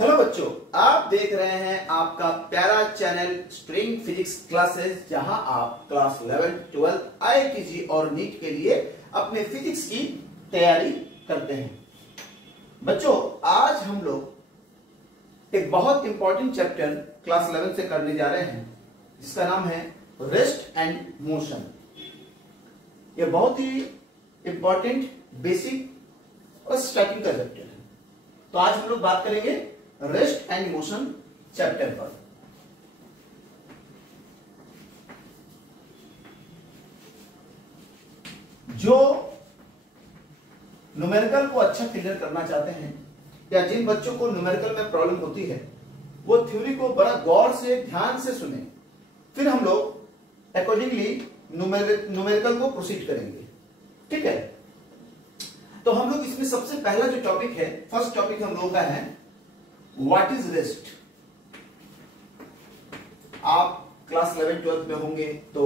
Hello बच्चों, आप देख रहे हैं आपका प्यारा चैनल स्ट्रिंग फिजिक्स क्लासेस, जहां आप क्लास 11, 12, आईआईटी और नीट के लिए अपने फिजिक्स की तैयारी करते हैं। बच्चों, आज हम लोग एक बहुत इंपॉर्टेंट चैप्टर क्लास 11 से करने जा रहे हैं, जिसका नाम है रेस्ट एंड मोशन। यह बहुत ही इंपॉर्टेंट, बेसिक और स्टार्टिंग का चैप्टर है। तो आज हम लोग बात करेंगे रेस्ट एंड मोशन चैप्टर पर। जो न्यूमेरिकल को अच्छा क्लियर करना चाहते हैं या जिन बच्चों को न्यूमेरिकल में प्रॉब्लम होती है, वो थ्योरी को बड़ा गौर से, ध्यान से सुने, फिर हम लोग अकॉर्डिंगली न्यूमेरिकल को प्रोसीड करेंगे। ठीक है, तो हम लोग इसमें सबसे पहला जो टॉपिक है, फर्स्ट टॉपिक हम लोगों का है व्हाट इज रेस्ट। आप क्लास 11, 12 में होंगे तो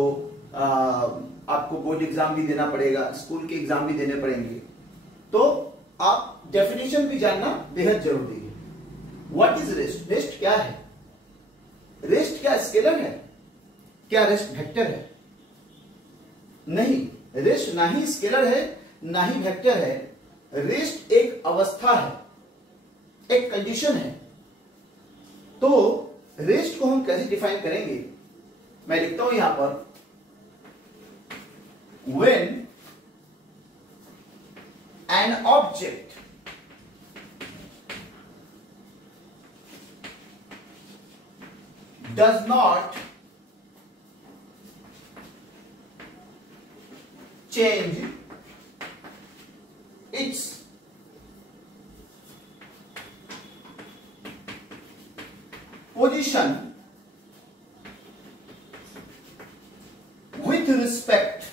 आपको बोर्ड एग्जाम भी देना पड़ेगा, स्कूल के एग्जाम भी देने पड़ेंगे, तो आप डेफिनेशन भी जानना बेहद जरूरी है। What is rest? रेस्ट क्या है? रेस्ट क्या स्केलर है? क्या रेस्ट वेक्टर है? नहीं, रेस्ट ना ही स्केलर है ना ही वेक्टर है। रेस्ट एक अवस्था है, एक कंडीशन है। तो रेस्ट को हम कैसे डिफाइन करेंगे? मैं लिखता हूं यहां पर, when an object does not change its position with respect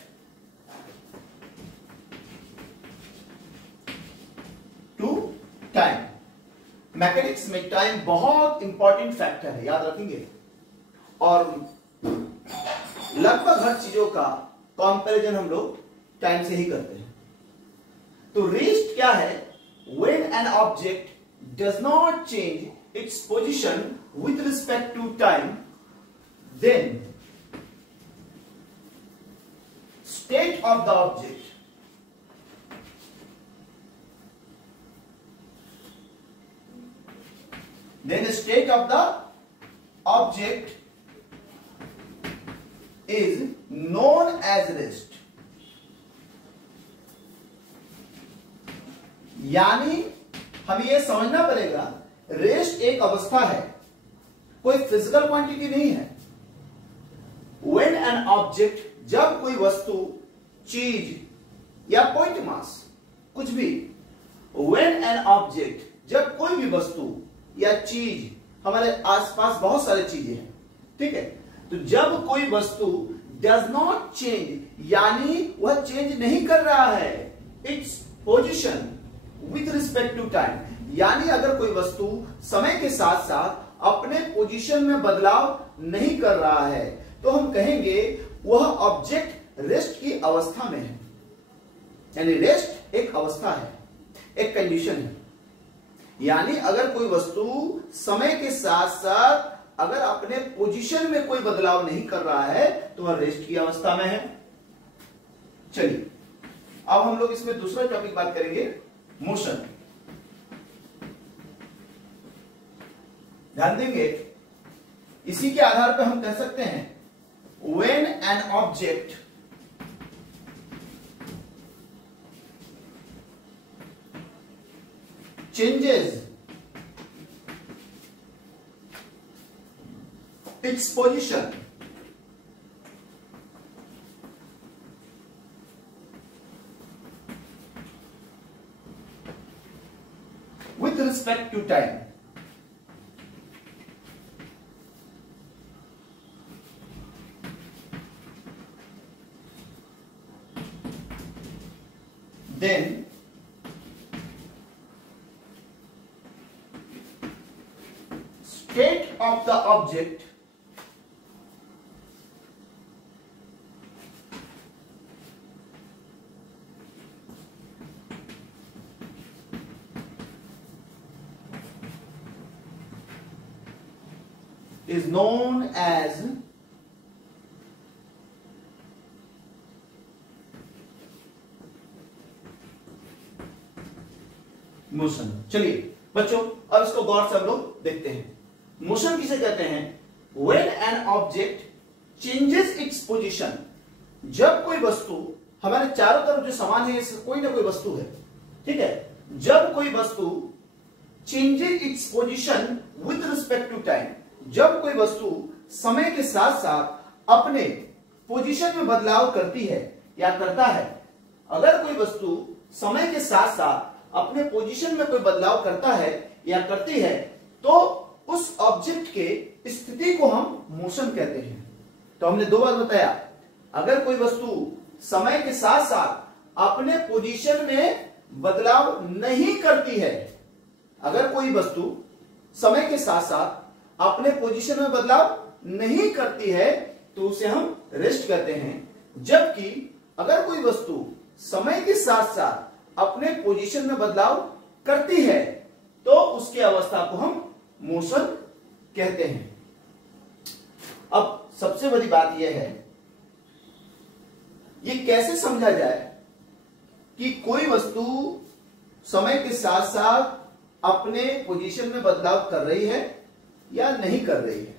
to time। Mechanics में टाइम बहुत इंपॉर्टेंट फैक्टर है, याद रखेंगे। और लगभग हर चीजों का कंपैरिजन हम लोग टाइम से ही करते हैं। तो रेस्ट क्या है? When an object does not change its position with respect to time, then state of the object is known as rest। यानी हमें यह समझना पड़ेगा, रेस्ट एक अवस्था है, कोई फिजिकल क्वांटिटी नहीं है। When an object, जब कोई वस्तु, चीज या पॉइंट मास, कुछ भी, when an object, जब कोई भी वस्तु या चीज, हमारे आसपास बहुत सारी चीजें हैं, ठीक है, तो जब कोई वस्तु does not change, यानी वह चेंज नहीं कर रहा है its position with respect to time, यानी अगर कोई वस्तु समय के साथ साथ अपने पोजीशन में बदलाव नहीं कर रहा है, तो हम कहेंगे वह ऑब्जेक्ट रेस्ट की अवस्था में है। यानी रेस्ट एक अवस्था है, एक कंडीशन है। यानी अगर कोई वस्तु समय के साथ साथ अगर अपने पोजीशन में कोई बदलाव नहीं कर रहा है, तो वह रेस्ट की अवस्था में है। चलिए, अब हम लोग इसमें दूसरा टॉपिक बात करेंगे, मोशन। ध्यान देंगे, इसी के आधार पर हम कह सकते हैं when an object changes its position with respect to time, then state of the object is known as motion. चलिए बच्चों, अब इसको गौर से हम लोग देखते हैं। मोशन किसे कहते हैं? When an object changes its position, जब कोई वस्तु, हमारे चारों तरफ जो सामान है कोई ना कोई वस्तु है, ठीक है, जब कोई वस्तु changes its position with respect to time, जब कोई वस्तु समय के साथ साथ अपने पोजीशन में बदलाव करती है या करता है, अगर कोई वस्तु समय के साथ साथ अपने पोजीशन में कोई बदलाव करता है या करती है, तो उस ऑब्जेक्ट के स्थिति को हम मोशन कहते हैं। तो हमने दो बार बताया, अगर कोई वस्तु समय के साथ साथ अपने पोजीशन में बदलाव नहीं करती है, अगर कोई वस्तु समय के साथ साथ अपने पोजीशन में बदलाव नहीं करती है तो उसे हम रेस्ट कहते हैं। जबकि अगर कोई वस्तु समय के साथ साथ अपने पोजीशन में बदलाव करती है तो उसकी अवस्था को हम मोशन कहते हैं। अब सबसे बड़ी बात यह है, ये कैसे समझा जाए कि कोई वस्तु समय के साथ साथ अपने पोजीशन में बदलाव कर रही है या नहीं कर रही है।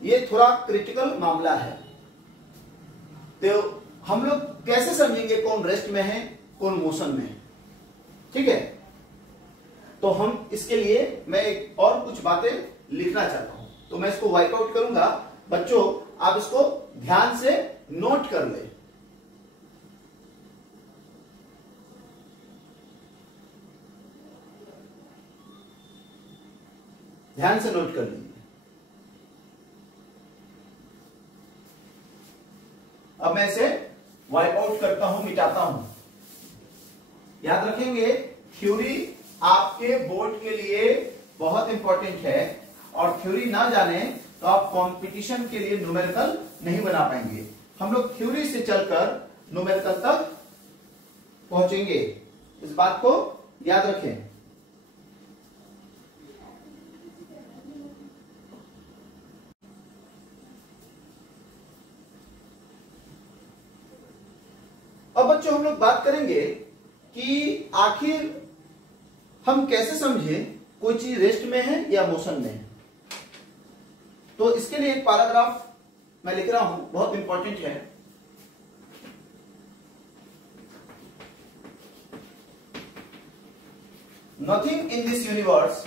ये थोड़ा क्रिटिकल मामला है। तो हम लोग कैसे समझेंगे कौन रेस्ट में है कौन मोशन में है? ठीक है, तो हम इसके लिए मैं एक और कुछ बातें लिखना चाहता हूं, तो मैं इसको वाइप आउट करूंगा। बच्चों आप इसको ध्यान से नोट कर ले। ध्यान से नोट कर लीजिए। अब मैं इसे वाइप आउट करता हूं, मिटाता हूं। याद रखेंगे, थ्योरी आपके बोर्ड के लिए बहुत इंपॉर्टेंट है, और थ्योरी ना जाने तो आप कंपटीशन के लिए न्यूमेरिकल नहीं बना पाएंगे। हम लोग थ्योरी से चलकर न्यूमेरिकल तक पहुंचेंगे, इस बात को याद रखें। अब बच्चों हम लोग बात करेंगे कि आखिर हम कैसे समझे कोई चीज रेस्ट में है या मोशन में है। तो इसके लिए एक पैराग्राफ मैं लिख रहा हूं, बहुत इंपॉर्टेंट है। Nothing in this universe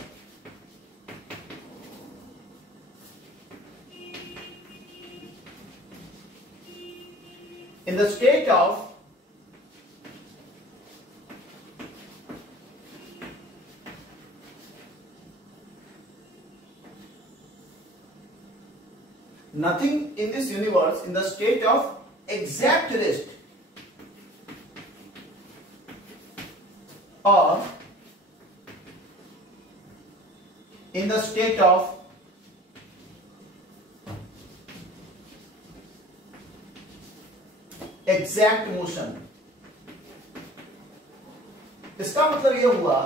in the state of nothing in this universe in the state of exact rest or in the state of exact motion. इसका मतलब यह हुआ,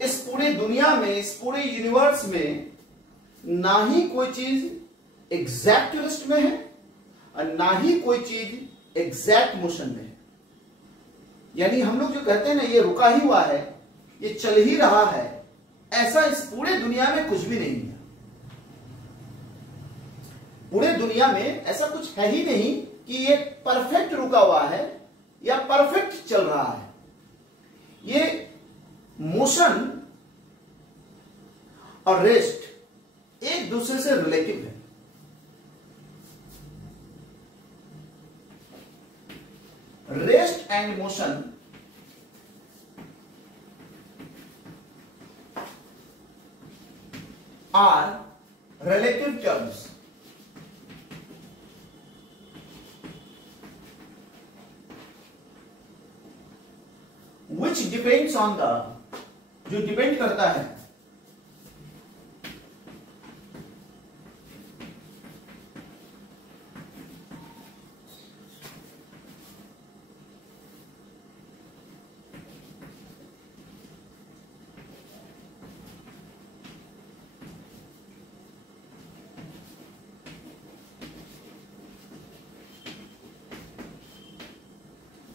इस पूरी दुनिया में, इस पूरे यूनिवर्स में ना ही कोई चीज एग्जैक्ट रेस्ट में है और ना ही कोई चीज एग्जैक्ट मोशन में है। यानी हम लोग जो कहते हैं ना, ये रुका ही हुआ है, ये चल ही रहा है, ऐसा इस पूरे दुनिया में कुछ भी नहीं है। पूरे दुनिया में ऐसा कुछ है ही नहीं कि ये परफेक्ट रुका हुआ है या परफेक्ट चल रहा है। ये मोशन और रेस्ट एक दूसरे से रिलेटिव है। Rest and motion are relative terms which depends on the, जो डिपेंड करता है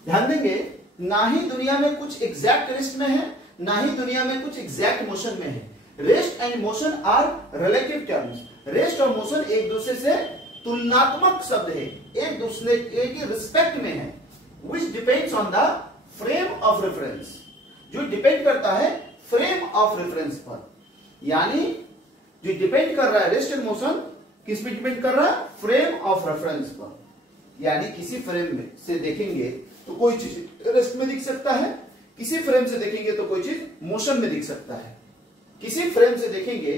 ध्यान देंगे, ना ही दुनिया में कुछ एग्जैक्ट रेस्ट में है, ना ही दुनिया में कुछ एग्जैक्ट मोशन में है। Rest and motion are relative terms. Rest और मोशन एक दूसरे से तुलनात्मक शब्द है, एक दूसरे के रिस्पेक्ट में है। Which depends on the frame of reference, जो डिपेंड करता है फ्रेम ऑफ रेफरेंस पर। यानी जो डिपेंड कर रहा है रेस्ट एंड मोशन, किस पे डिपेंड कर रहा है? फ्रेम ऑफ रेफरेंस पर। यानी किसी फ्रेम में से देखेंगे तो कोई चीज रेस्ट में दिख सकता है, किसी फ्रेम से देखेंगे तो कोई चीज मोशन में दिख सकता है, किसी फ्रेम से देखेंगे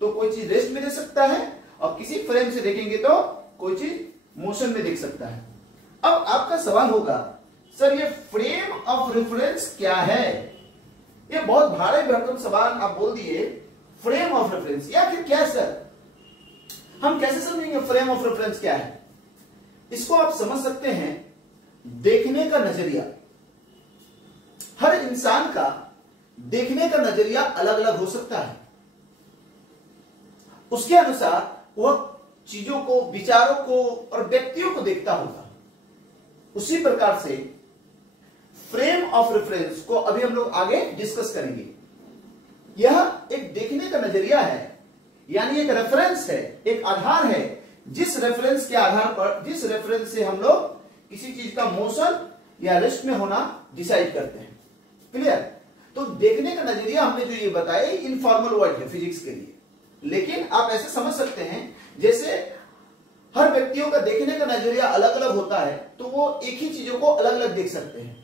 तो कोई चीज रेस्ट में दिख सकता है, और किसी फ्रेम से देखेंगे तो कोई चीज मोशन में दिख सकता है। अब आपका सवाल होगा, सर ये फ्रेम ऑफ रेफरेंस क्या है? ये बहुत भारी भरकम सवाल आप बोल दिए, फ्रेम ऑफ रेफरेंस या फिर क्या सर? हम कैसे समझेंगे फ्रेम ऑफ रेफरेंस क्या है? इसको आप समझ सकते हैं देखने का नजरिया। हर इंसान का देखने का नजरिया अलग अलग हो सकता है, उसके अनुसार वह चीजों को, विचारों को और व्यक्तियों को देखता होगा। उसी प्रकार से फ्रेम ऑफ रेफरेंस को अभी हम लोग आगे डिस्कस करेंगे। यह एक देखने का नजरिया है, यानी एक रेफरेंस है, एक आधार है, जिस रेफरेंस के आधार पर, जिस रेफरेंस से हम लोग किसी चीज का मोशन या रेस्ट में होना डिसाइड करते हैं। क्लियर? तो देखने का नजरिया हमने जो ये बताया इनफॉर्मल वर्ड है फिजिक्स के लिए, लेकिन आप ऐसे समझ सकते हैं जैसे हर व्यक्तियों का देखने का नजरिया अलग अलग होता है, तो वो एक ही चीजों को अलग अलग देख सकते हैं।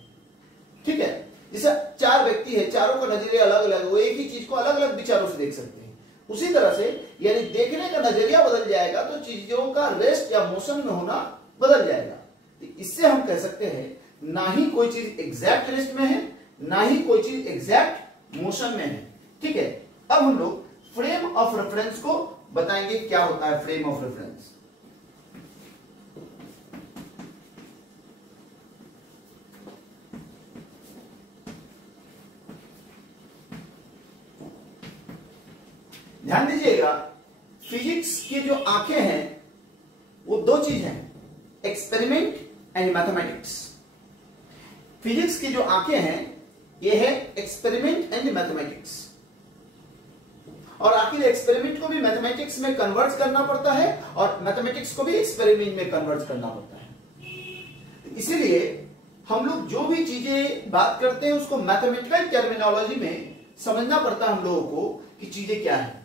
ठीक है? जैसे चार व्यक्ति है, चारों का नजरिया अलग अलग, वो एक ही चीज को अलग अलग विचारों से देख सकते हैं। उसी तरह से यानी देखने का नजरिया बदल जाएगा तो चीजों का रेस्ट या मोशन में होना बदल जाएगा। तो इससे हम कह सकते हैं ना ही कोई चीज एग्जैक्ट रेस्ट में है, ना ही कोई चीज एग्जैक्ट मोशन में है। ठीक है? अब हम लोग फ्रेम ऑफ रेफरेंस को बताएंगे क्या होता है फ्रेम ऑफ रेफरेंस। ध्यान दीजिएगा, फिजिक्स की जो आंखें हैं वो दो चीज हैं, एक्सपेरिमेंट एंड मैथमेटिक्स। फिजिक्स की जो आंखें हैं ये है एक्सपेरिमेंट एंड मैथमेटिक्स। और आखिर एक्सपेरिमेंट को भी मैथमेटिक्स में कन्वर्ट करना पड़ता है और मैथमेटिक्स को भी एक्सपेरिमेंट में कन्वर्ट करना पड़ता है। इसीलिए हम लोग जो भी चीजें बात करते हैं उसको मैथमेटिकल टर्मिनोलॉजी में समझना पड़ता है हम लोगों को कि चीजें क्या है।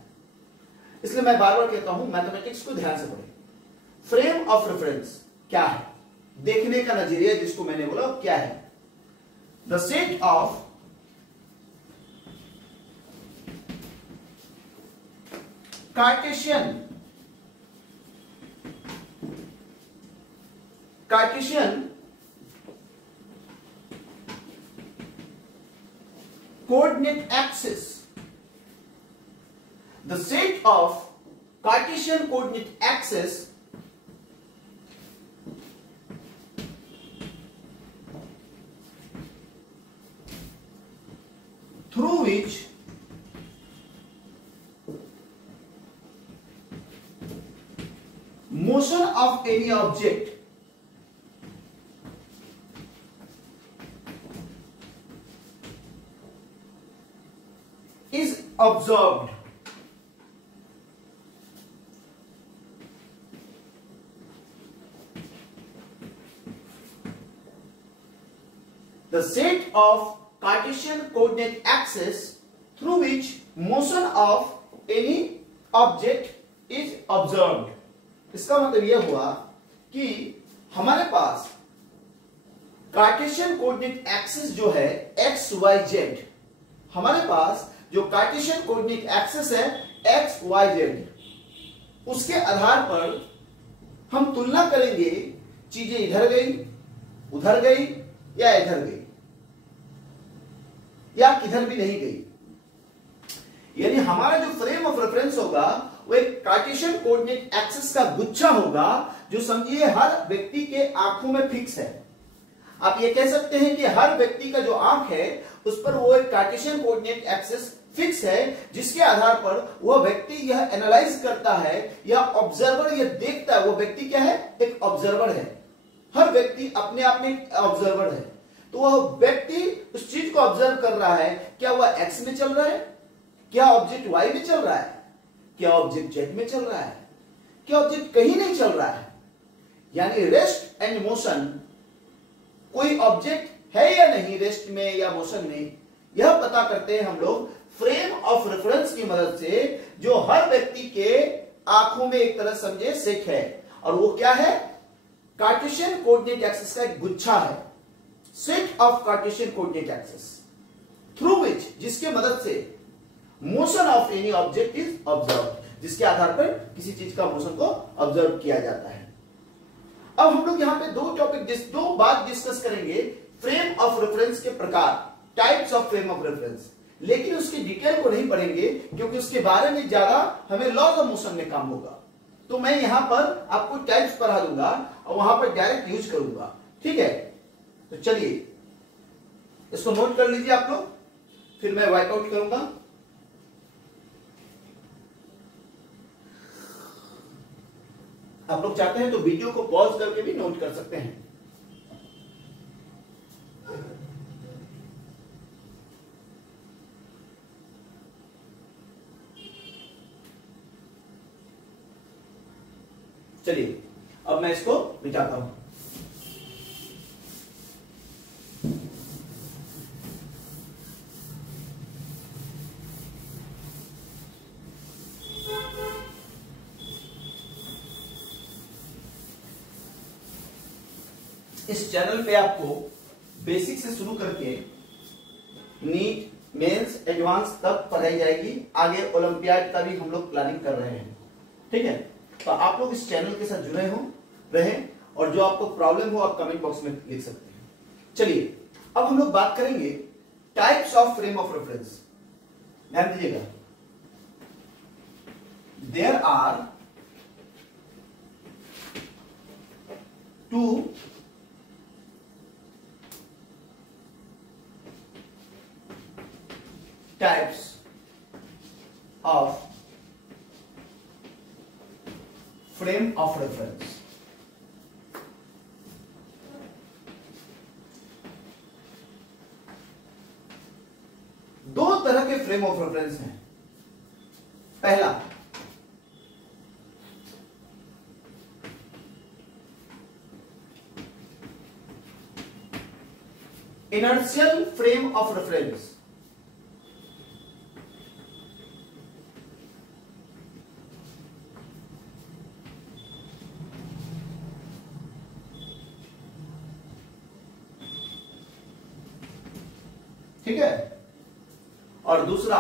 इसलिए मैं बार बार कहता हूं मैथमेटिक्स को ध्यान से पढ़ें। फ्रेम ऑफ रेफरेंस क्या है? देखने का नजरिया जिसको मैंने बोला क्या है? The set of Cartesian coordinate axis. The set of Cartesian coordinate axis through which motion of any object is observed. The set of Cartesian coordinate axis through which motion of any object is observed. इसका मतलब यह हुआ कि हमारे पास Cartesian coordinate axis जो है x Y Z, हमारे पास जो कार्टेशियन कोऑर्डिनेट एक्सिस है एक्स वाई जेड, उसके आधार पर हम तुलना करेंगे चीजें इधर गई, उधर गई या इधर गई या किधर भी नहीं गई। यानी हमारा जो फ्रेम ऑफ रेफरेंस होगा वो एक कार्टेशियन कोऑर्डिनेट एक्सिस का गुच्छा होगा जो समझिए हर व्यक्ति के आंखों में फिक्स है। आप ये कह सकते हैं कि हर व्यक्ति का जो आंख है उस पर वो एक कार्टेशियन कोऑर्डिनेट एक्सिस फिक्स है, जिसके आधार पर वह व्यक्ति यह एनालाइज करता है या ऑब्जर्वर यह देखता है। वो व्यक्ति क्या है? एक ऑब्जर्वर है। हर व्यक्ति अपने आप में एक ऑब्जर्वर है। तो वह व्यक्ति उस चीज को ऑब्जर्व कर रहा है, क्या वह एक्स में चल रहा है, क्या ऑब्जेक्ट वाई में चल रहा है, क्या ऑब्जेक्ट जेड में चल रहा है, क्या ऑब्जेक्ट कहीं नहीं चल रहा है। यानी रेस्ट एंड मोशन, कोई ऑब्जेक्ट है या नहीं रेस्ट में या मोशन में, यह पता करते हैं हम लोग फ्रेम ऑफ रेफरेंस की मदद से, जो हर व्यक्ति के आंखों में एक तरह समझे सेट है। और वो क्या है? कार्टेशियन कोऑर्डिनेट एक्सिस का एक गुच्छा है, set of Cartesian coordinate axis, through which, जिसके मदद से motion of any object is observe, जिसके आधार पर किसी चीज का मोशन को ऑब्जर्व किया जाता है। अब हम लोग यहां पे दो बात डिस्कस करेंगे, फ्रेम ऑफ रेफरेंस के प्रकार, types of frame of reference, लेकिन उसकी डिटेल को नहीं पढ़ेंगे क्योंकि उसके बारे में ज्यादा हमें लॉज ऑफ मोशन में काम होगा। तो मैं यहां पर आपको टाइप्स पढ़ा दूंगा और वहां पर डायरेक्ट यूज करूंगा, ठीक है। तो चलिए इसको नोट कर लीजिए आप लोग, फिर मैं वाइट आउट करूंगा। आप लोग चाहते हैं तो वीडियो को पॉज करके भी नोट कर सकते हैं। चलिए अब मैं इसको मिटाता हूं। इस चैनल पे आपको बेसिक से शुरू करके नीट, मेंस, एडवांस तक पढ़ाई जाएगी। आगे ओलंपियाड का भी हम लोग प्लानिंग कर रहे हैं, ठीक है। तो आप लोग इस चैनल के साथ जुड़े हो रहें, और जो आपको प्रॉब्लम हो आप कमेंट बॉक्स में लिख सकते हैं। चलिए अब हम लोग बात करेंगे types of frame of reference. ध्यान दीजिएगा, there are two types of frame of reference। दो तरह के फ्रेम ऑफ रेफरेंस हैं। पहला इनर्शियल फ्रेम ऑफ रेफरेंस, ठीक है। और दूसरा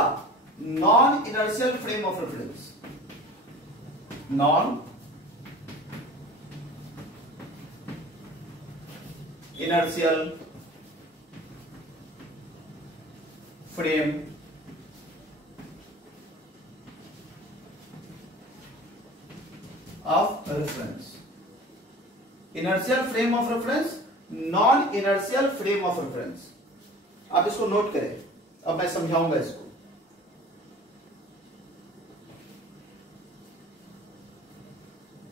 non inertial frame of reference, non inertial frame of reference. Inertial frame of reference, non inertial frame of reference. आप इसको नोट करें, अब मैं समझाऊंगा इसको।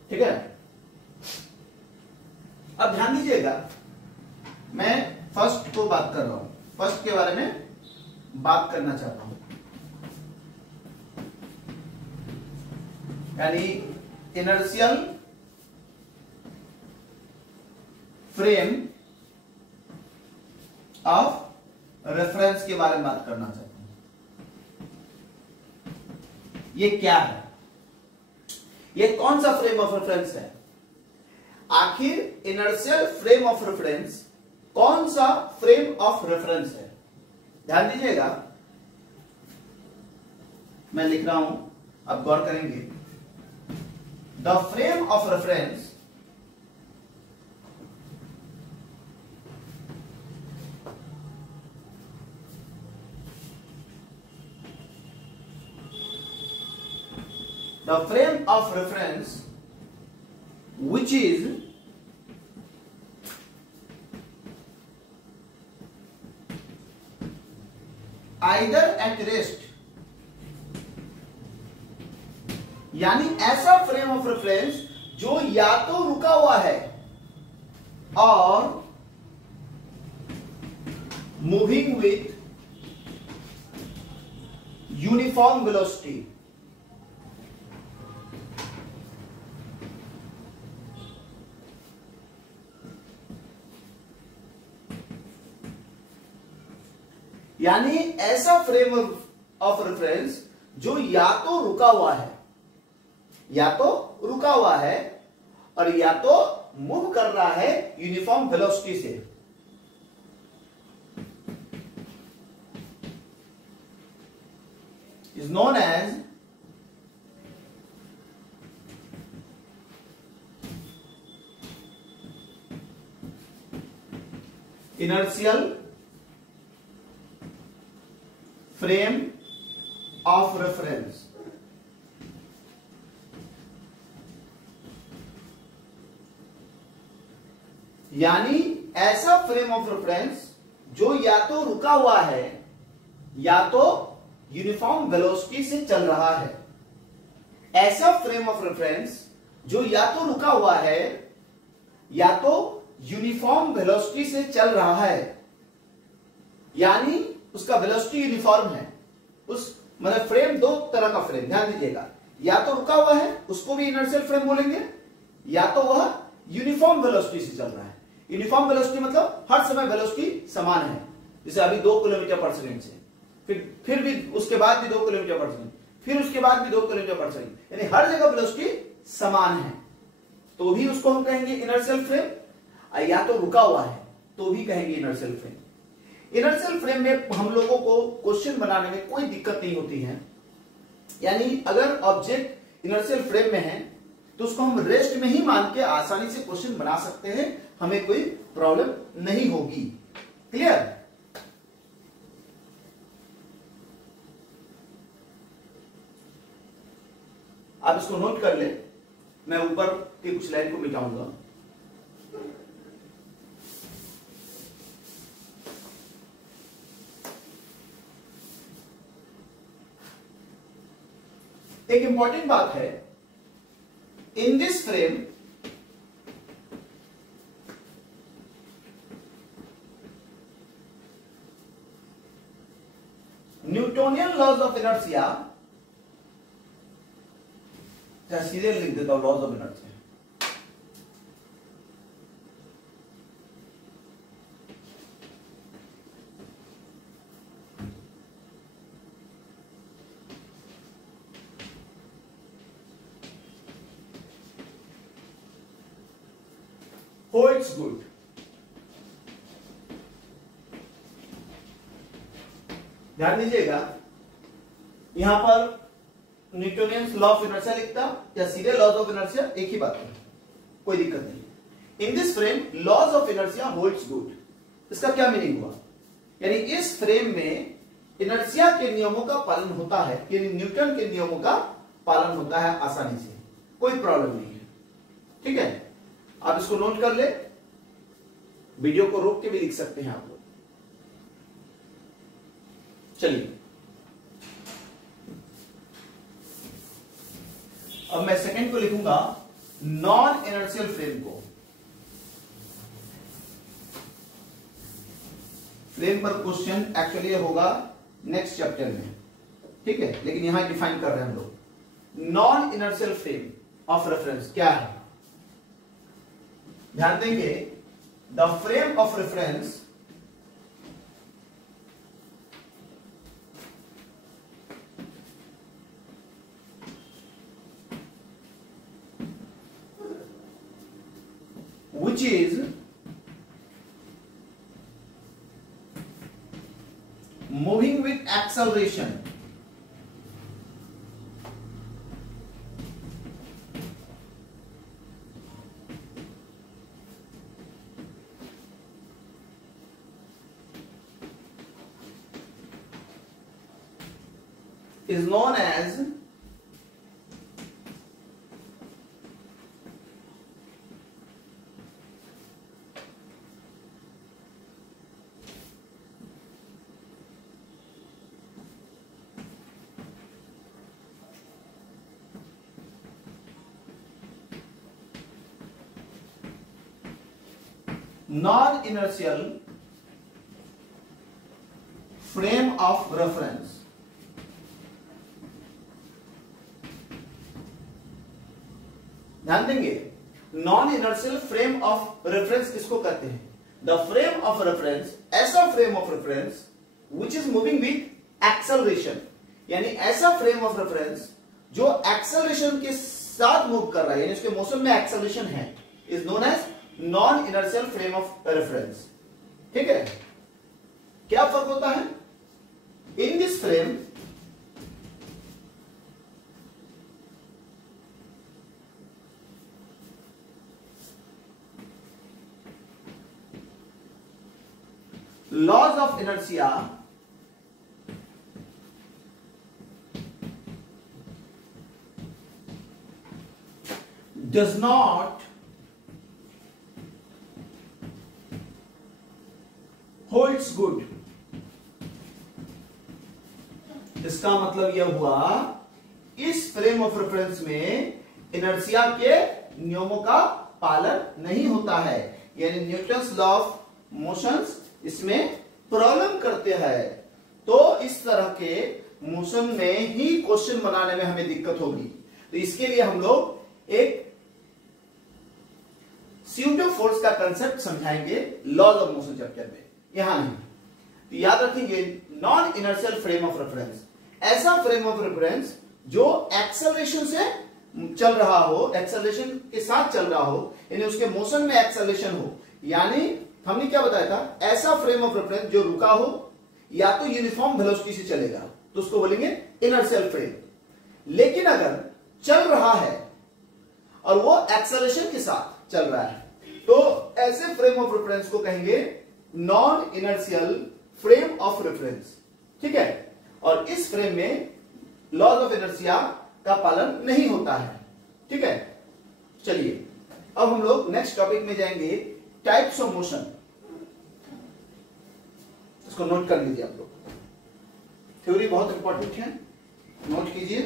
ठीक है, अब ध्यान दीजिएगा, मैं फर्स्ट को बात कर रहा हूं, फर्स्ट के बारे में बात करना चाहता हूं, यानी इनर्शियल फ्रेम ऑफ रेफरेंस के बारे में बात करना चाहता हूं। ये क्या है, ये कौन सा फ्रेम ऑफ रेफरेंस है? आखिर इनर्शियल फ्रेम ऑफ रेफरेंस कौन सा फ्रेम ऑफ रेफरेंस है? ध्यान दीजिएगा, मैं लिख रहा हूं, आप गौर करेंगे। The frame of reference which is either at rest, यानी ऐसा फ्रेम ऑफ रेफरेंस जो या तो रुका हुआ है और मूविंग विथ यूनिफॉर्म वेलोसिटी। यानी ऐसा फ्रेम ऑफ रेफरेंस जो या तो रुका हुआ है, या तो रुका हुआ है और या तो मूव कर रहा है यूनिफॉर्म वेलोसिटी से। Is known as inertial frame of reference. यानी ऐसा फ्रेम ऑफ रेफरेंस जो या तो रुका हुआ है या तो यूनिफॉर्म वेलोसिटी से चल रहा है। ऐसा फ्रेम ऑफ रेफरेंस जो या तो रुका हुआ है या तो यूनिफॉर्म वेलोसिटी से चल रहा है, यानी उसका वेलोसिटी यूनिफॉर्म है। उस मतलब फ्रेम दो तरह का फ्रेम, ध्यान दीजिएगा, या तो रुका हुआ है उसको भी इनर्शियल फ्रेम बोलेंगे, या तो वह यूनिफॉर्म वेलोसिटी से चल रहा है। यूनिफॉर्म वेलोसिटी मतलब हर समय वेलोसिटी समान है, जैसे अभी 2 किलोमीटर पर सेकंड से, फिर भी उसके बाद भी 2 किलोमीटर पर सेकंड, फिर उसके बाद भी 2 किलोमीटर पर सेकंड, यानी हर जगह वेलोसिटी समान है, तो भी उसको हम कहेंगे इनर्शियल फ्रेम। या तो रुका हुआ है तो भी कहेंगे इनर्शियल फ्रेम। इनर्शियल फ्रेम में हम लोगों को क्वेश्चन बनाने में कोई दिक्कत नहीं होती है, यानी अगर ऑब्जेक्ट इनर्शियल फ्रेम में है तो उसको हम रेस्ट में ही मान के आसानी से क्वेश्चन बना सकते हैं, हमें कोई प्रॉब्लम नहीं होगी। क्लियर? आप इसको नोट कर ले, मैं ऊपर के कुछ लाइन को मिटाऊंगा। एक इंपॉर्टेंट बात है, in this frame Newtonian laws of inertia, सीधे लिख देता हूं laws of inertia, holds good। ध्यान दीजिएगा, यहां पर न्यूटोनियन लॉ ऑफ इनर्शिया लिखता या सीधे लॉज ऑफ इनर्शिया एक ही बात है, कोई दिक्कत नहीं। In this frame laws of inertia holds good, इसका क्या मीनिंग हुआ? यानी इस फ्रेम में इनर्शिया के नियमों का पालन होता है, यानी न्यूटन के नियमों का पालन होता है आसानी से, कोई प्रॉब्लम नहीं है। ठीक है, आप इसको नोट कर ले, वीडियो को रोक के भी लिख सकते हैं आप लोग। चलिए अब मैं सेकंड को लिखूंगा, नॉन इनर्शियल फ्रेम को। फ्रेम पर क्वेश्चन एक्चुअली होगा नेक्स्ट चैप्टर में, ठीक है, लेकिन यहां डिफाइन कर रहे हैं हम लोग। Non inertial frame of reference क्या है? ध्यान देंगे, the frame of reference which is moving with acceleration is known as non-inertial frame of reference. ध्यान देंगे, non inertial frame of reference किसको कहते हैं? द फ्रेम ऑफ रेफरेंस, ऐसा frame of reference which is moving with acceleration, यानी ऐसा frame of reference जो acceleration के साथ मूव कर रहा है, यानी उसके मोशन में एक्सेलरेशन है, is known as non inertial frame of reference. ठीक है, क्या फर्क होता है? In this frame laws of inertia does not holds good। इसका मतलब यह हुआ, इस फ्रेम ऑफ रेफरेंस में इनर्शिया के नियमों का पालन नहीं होता है, यानी न्यूटन्स लॉ ऑफ मोशंस इसमें प्रॉब्लम करते हैं। तो इस तरह के मोशन में ही क्वेश्चन बनाने में हमें दिक्कत होगी। तो इसके लिए हम लोग एक स्यूडो फोर्स का कंसेप्ट समझाएंगे लॉज ऑफ मोशन चैप्टर में, यहां नहीं। तो याद रखेंगे, non inertial frame of reference, ऐसा फ्रेम ऑफ रेफरेंस जो एक्सेलरेशन से चल रहा हो, एक्सेलरेशन के साथ चल रहा हो, यानी उसके मोशन में एक्सेलरेशन हो, यानी हमने क्या बताया था, ऐसा फ्रेम ऑफ रेफरेंस जो रुका हो या तो यूनिफॉर्म वेलोसिटी से चलेगा तो उसको बोलेंगे इनर्शियल फ्रेम। लेकिन अगर चल रहा है और वो एक्सेलरेशन के साथ चल रहा है तो ऐसे फ्रेम ऑफ रेफरेंस को कहेंगे non inertial frame of reference. ठीक है, और इस फ्रेम में लॉज ऑफ इनर्शिया का पालन नहीं होता है। ठीक है, चलिए अब हम लोग नेक्स्ट टॉपिक में जाएंगे, टाइप्स ऑफ मोशन। इसको नोट कर लीजिए आप लोग, थ्योरी बहुत इंपॉर्टेंट है, नोट कीजिए।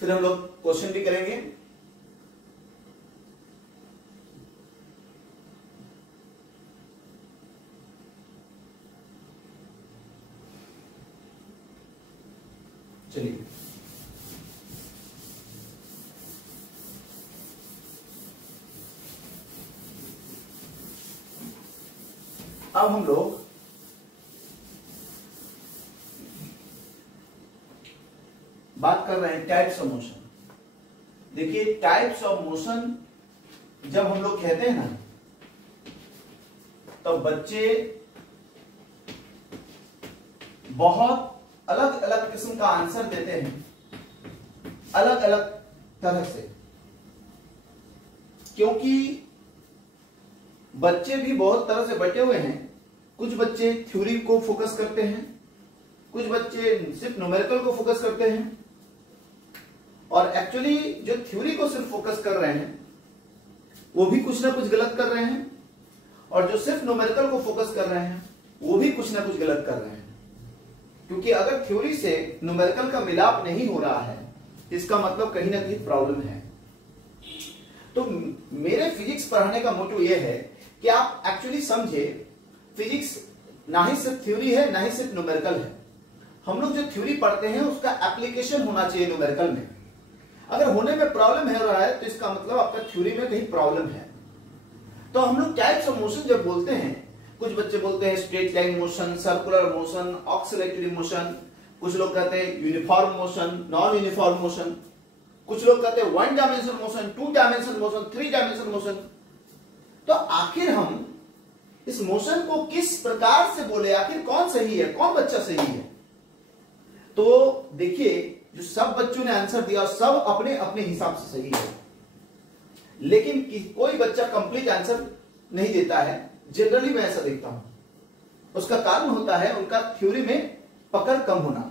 फिर हम लोग क्वेश्चन भी करेंगे। चलिए, अब हम लोग बात कर रहे हैं टाइप्स ऑफ मोशन। देखिए, टाइप्स ऑफ मोशन जब हम लोग कहते हैं ना, तो बच्चे बहुत अलग अलग किस्म का आंसर देते हैं, अलग अलग तरह से, क्योंकि बच्चे भी बहुत तरह से बटे हुए हैं। कुछ बच्चे थ्योरी को फोकस करते हैं, कुछ बच्चे सिर्फ न्यूमेरिकल को फोकस करते हैं, और एक्चुअली जो थ्योरी को सिर्फ फोकस कर रहे हैं वो भी कुछ ना कुछ गलत कर रहे हैं, और जो सिर्फ न्यूमेरिकल को फोकस कर रहे हैं वो भी कुछ ना कुछ गलत कर रहे हैं। क्योंकि अगर थ्योरी से न्यूमेरिकल का मिलाप नहीं हो रहा है, इसका मतलब कहीं ना कहीं प्रॉब्लम है। तो मेरे फिजिक्स पढ़ाने का मोटिव यह है कि आप एक्चुअली समझे, फिजिक्स ना ही सिर्फ थ्योरी है ना ही सिर्फ न्यूमेरिकल है। हम लोग जो थ्योरी पढ़ते हैं उसका एप्लीकेशन होना चाहिए न्यूमेरिकल में। अगर होने में प्रॉब्लम हो रहा है तो इसका मतलब आपका थ्योरी में कहीं प्रॉब्लम है। तो हम लोग टाइप्स ऑफ मोशन जब बोलते हैं, कुछ बच्चे बोलते हैं straight line motion, circular motion, oscillatory motion, कुछ लोग कहते हैं uniform motion, non uniform motion, कुछ लोग कहते हैं 1 dimension motion, 2 dimension motion, 3 dimension motion. तो आखिर हम इस मोशन को किस प्रकार से बोले, आखिर कौन सही है, कौन बच्चा सही है? तो देखिए, जो सब बच्चों ने आंसर दिया सब अपने अपने हिसाब से सही है, लेकिन कोई बच्चा कंप्लीट आंसर नहीं देता है। जनरली मैं ऐसा देखता हूं, उसका कारण होता है उनका थ्योरी में पकड़ कम होना,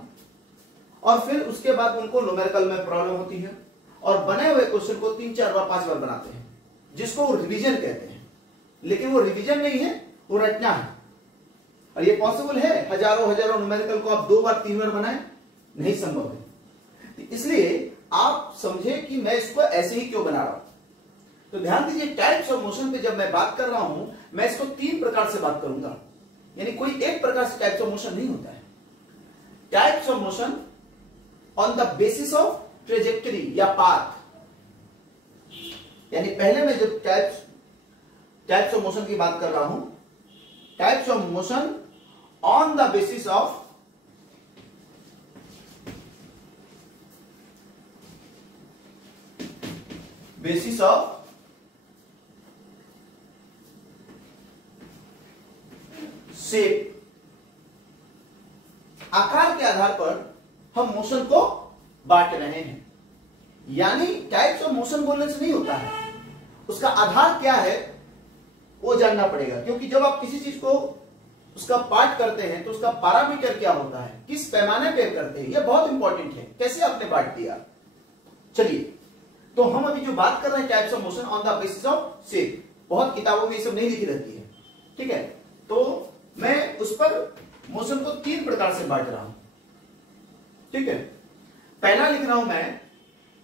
और फिर उसके बाद उनको न्यूमेरिकल में प्रॉब्लम होती है, और बने हुए क्वेश्चन को 3-4 बार 5 बार बनाते हैं, जिसको वो रिवीजन कहते हैं। लेकिन वो रिवीजन नहीं है, वो रटना है। और ये पॉसिबल है? हजारों हजारों न्यूमेरिकल को आप 2 बार 3 बार बनाए? नहीं संभव है। इसलिए आप समझे कि मैं इसको ऐसे ही क्यों बना रहा हूं। तो ध्यान दीजिए, टाइप्स ऑफ मोशन पे जब मैं बात कर रहा हूं, मैं इसको 3 प्रकार से बात करूंगा, यानी कोई एक प्रकार से टाइप्स ऑफ मोशन नहीं होता है। Types of motion on the basis of trajectory या पाथ, यानी पहले मैं जब टाइप्स ऑफ मोशन की बात कर रहा हूं, types of motion on the basis of shape, आकार के आधार पर हम मोशन को बांट रहे हैं। यानी टाइप्स ऑफ मोशन बोलने से नहीं होता है, उसका आधार क्या है वो जानना पड़ेगा, क्योंकि जब आप किसी चीज को उसका पार्ट करते हैं तो उसका पैरामीटर क्या होता है, किस पैमाने पे करते हैं, यह बहुत इंपॉर्टेंट है, कैसे आपने बांट दिया। चलिए, तो हम अभी जो बात कर रहे हैं types of motion on the basis of shape, बहुत किताबों में ये सब नहीं लिखी रहती है, ठीक है। तो मैं उस पर मोशन को 3 प्रकार से बांट रहा हूं, ठीक है। पहला लिख रहा हूं मैं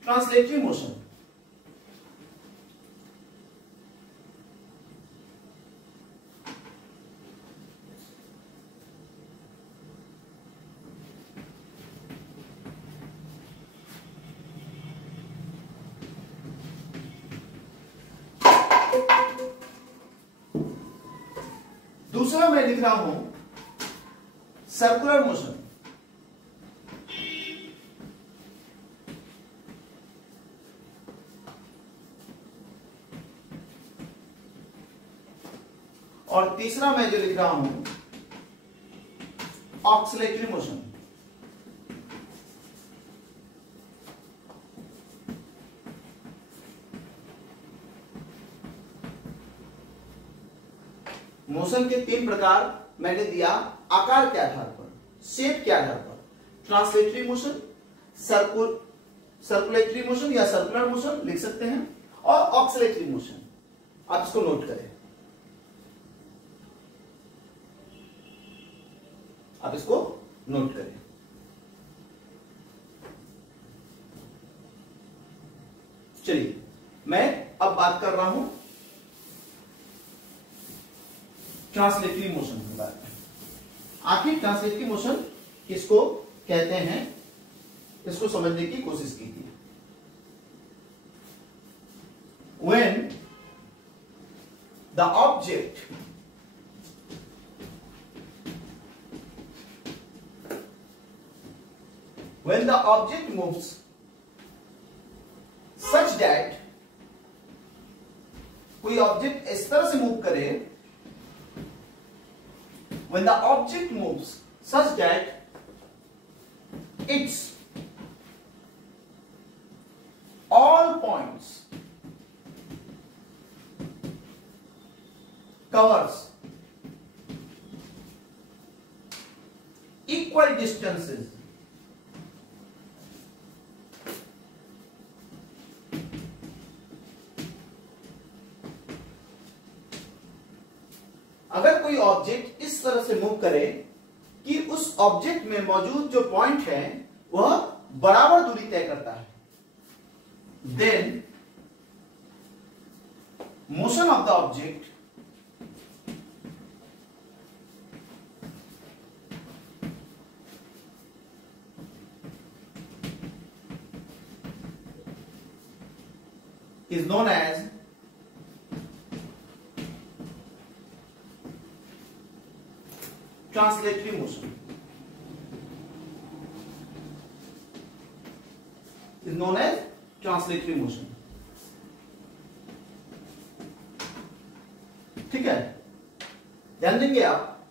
ट्रांसलेटरी मोशन, दूसरा मैं लिख रहा हूं सर्कुलर मोशन, और तीसरा मैं जो लिख रहा हूं ऑक्सिलेटरी मोशन। मोशन के 3 प्रकार मैंने दिया आकार के आधार पर, शेप के आधार पर, ट्रांसलेटरी मोशन, सर्कुलेटरी मोशन या सर्कुलर मोशन लिख सकते हैं, और ऑक्सिलेटरी मोशन। आप इसको नोट करें, आप इसको नोट करें। चलिए, मैं अब बात कर रहा हूं ट्रांसलेटरी मोशन के बारे में। आखिर ट्रांसलेटरी मोशन किसको कहते हैं, इसको समझने की कोशिश कीजिए। When the object moves such that, कोई ऑब्जेक्ट इस तरह से मूव करे, when the object moves such that its all points covers equal distances, अगर कोई ऑब्जेक्ट इस तरह से मूव करे कि उस ऑब्जेक्ट में मौजूद जो पॉइंट है वह बराबर दूरी तय करता है, then motion of the object is known as translatory motion, is known as translatory motion. ठीक है, ध्यान देंगे आप।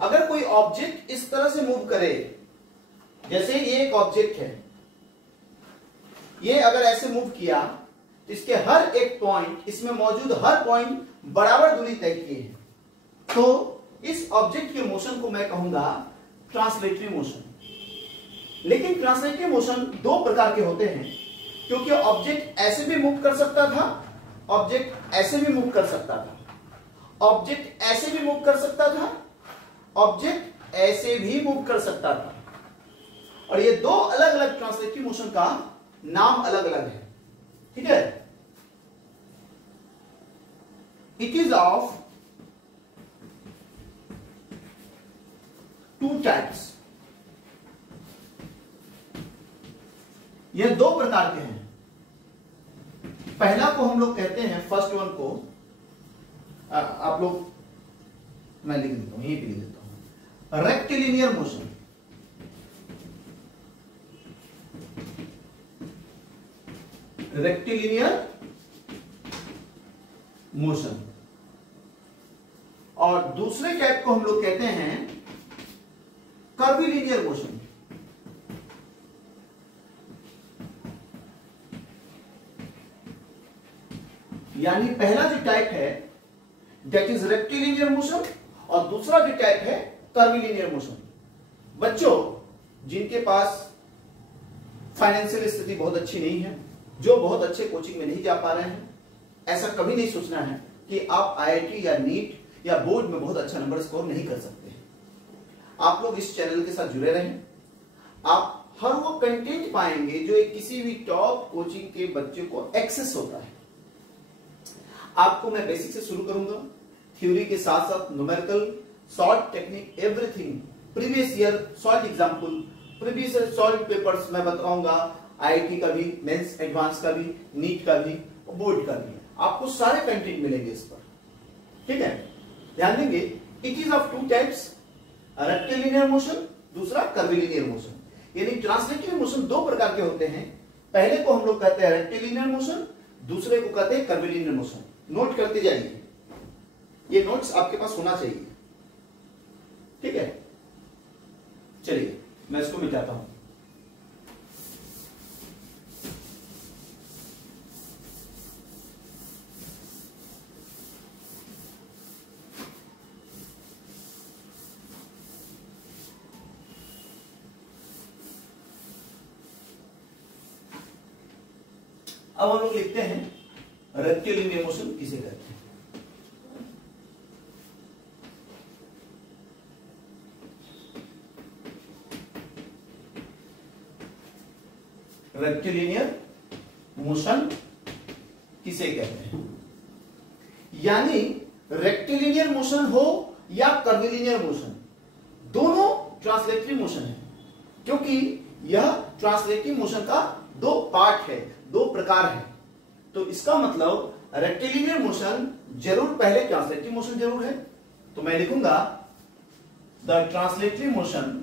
अगर कोई ऑब्जेक्ट इस तरह से मूव करे, जैसे ये एक ऑब्जेक्ट है, ये अगर ऐसे मूव किया तो इसके हर एक पॉइंट, इसमें मौजूद हर पॉइंट बराबर दूरी तय किए हैं, तो इस ऑब्जेक्ट के मोशन को मैं कहूंगा ट्रांसलेटरी मोशन। लेकिन ट्रांसलेटरी मोशन 2 प्रकार के होते हैं, क्योंकि ऑब्जेक्ट ऐसे भी मूव कर सकता था, ऑब्जेक्ट ऐसे भी मूव कर सकता था, ऑब्जेक्ट ऐसे भी मूव कर सकता था, ऑब्जेक्ट ऐसे भी मूव कर सकता था, और ये 2 अलग अलग ट्रांसलेटरी मोशन का नाम अलग अलग है। ठीक है, it is of two types. ये दो प्रकार के हैं। पहला को हम लोग कहते हैं, फर्स्ट वन को आप लोग, मैं लिख देता हूं, यहीं पे लिख देता हूं, रेक्टिलिनियर मोशन। Rectilinear motion. और दूसरे टाइप को हम लोग कहते हैं कर्वीलिनियर मोशन। यानी पहला जो टाइप है दैट इज रेक्टिलिनियर मोशन, और दूसरा जो टाइप है कर्वीलिनियर मोशन। बच्चों जिनके पास फाइनेंशियल स्थिति बहुत अच्छी नहीं है, जो बहुत अच्छे कोचिंग में नहीं जा पा रहे हैं, ऐसा कभी नहीं सोचना है कि आप आईआईटी या नीट या बोर्ड में बहुत अच्छा नंबर स्कोर नहीं कर सकते। आप लोग इस चैनल के साथ जुड़े रहें, आप हर वो कंटेंट पाएंगे जो एक किसी भी टॉप कोचिंग के बच्चे को एक्सेस होता है। आपको मैं बेसिक से शुरू करूंगा, थ्योरी के साथ साथ numerical, short technique, everything, previous year solve example, previous year solve papers मैं बताऊंगा, आईआईटी का भी, मेंस एडवांस का भी, नीट का भी, बोर्ड का भी। आपको सारे कंटेंट मिलेंगे इस पर, ठीक है। ध्यान देंगे, it is of two types, rectilinear motion, दूसरा कर्वीलिनियर मोशन। यानी ट्रांसलेटिव मोशन दो प्रकार के होते हैं। पहले को हम लोग कहते हैं रेक्टिलिनियर मोशन, दूसरे को कहते हैं कर्वीलिनियर मोशन। नोट करते जाइए, ये नोट्स आपके पास होना चाहिए, ठीक है। चलिए मैं इसको मिटाता हूं। अब हम लोग लिखते हैं रेक्टिलिनियर मोशन किसे कहते हैं। रेक्टिलिनियर मोशन किसे कहते हैं, यानी रेक्टिलिनियर मोशन हो या कर्वीलिनियर मोशन, दोनों ट्रांसलेटरी मोशन है। क्योंकि यह ट्रांसलेटरी मोशन का दो पार्ट है, दो प्रकार है। तो इसका मतलब रेक्टिलिनियर मोशन जरूर पहले ट्रांसलेटरी मोशन जरूर है। तो मैं लिखूंगा the translatory motion